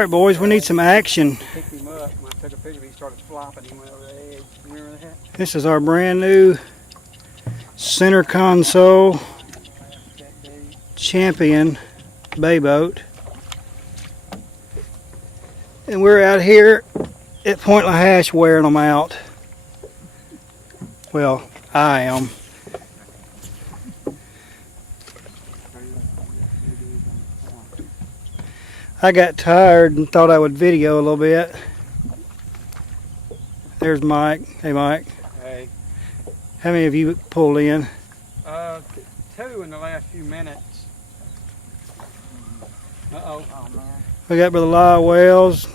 All right, boys, we need some action. Picked him up. When I took a picture, he started flopping. He went over the edge. You remember that? This is our brand new center console champion bay boat. And we're out here at Point Lahash wearing them out. Well, I am. I got tired and thought I would video a little bit. There's Mike. Hey, Mike. Hey. How many of you pulled in? 2 in the last few minutes. Uh-oh. Oh, man. We got Brother Lyle Wells.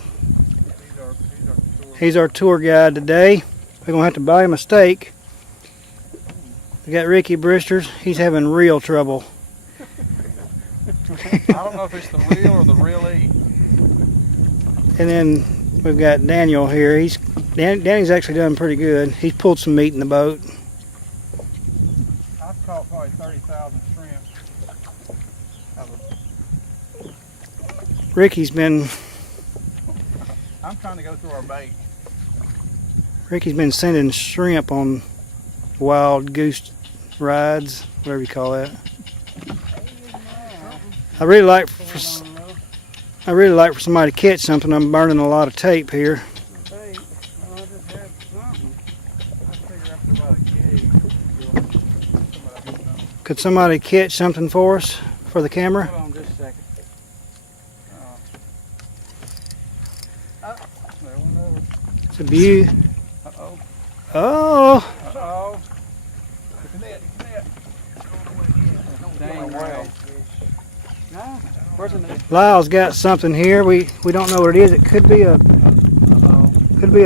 He's our tour guide today. We're going to have to buy him a steak. We got Ricky Brister. He's having real trouble. I don't know if it's the real or the real E. And then we've got Daniel here. Danny's actually done pretty good. He's pulled some meat in the boat. I've caught probably 30,000 shrimp. Ricky's been I'm trying to go through our bait. sending shrimp on wild goose rides, whatever you call that. I really like for somebody to catch something. I'm burning a lot of tape here. Could somebody catch something for us for the camera? Hold on just a second. There one over. It's a view. Uh-oh. Oh! Uh-oh. It's a net. Dang, wow. No? Where's the net? Lyle's got something here. We don't know what it is. It could be a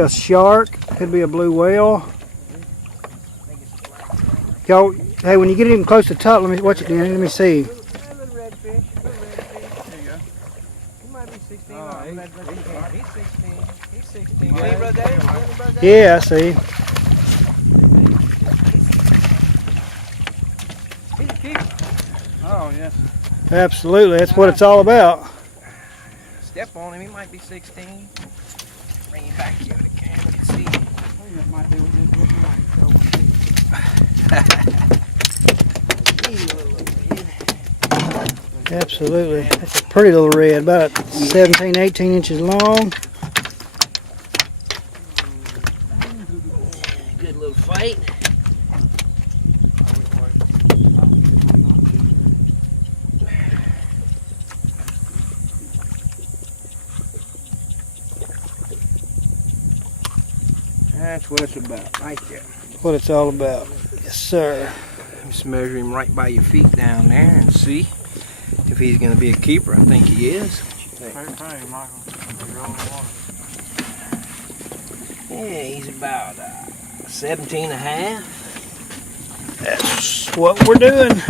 shark. Could be a blue whale. Y'all, hey, when you get him close to the top, let me watch it, Danny. Let me see. A little redfish. There you go. He might be 16. He's 16. He's 16. See, Brother Dave? Yeah, I see. He's a keeper. Oh, yes. Absolutely. That's what it's all about. Step on him, he might be 16. Bring him back here with the camera, you can see him. Might do it just tonight, so Absolutely. That's a pretty little red, about 17, 18 inches long. Good little fight. That's what it's about, right there. What it's all about. Yes, sir. Just measure him right by your feet down there and see if he's going to be a keeper. I think he is. Pray, Michael. You're on the water. Yeah, he's about 17 and a half. That's what we're doing.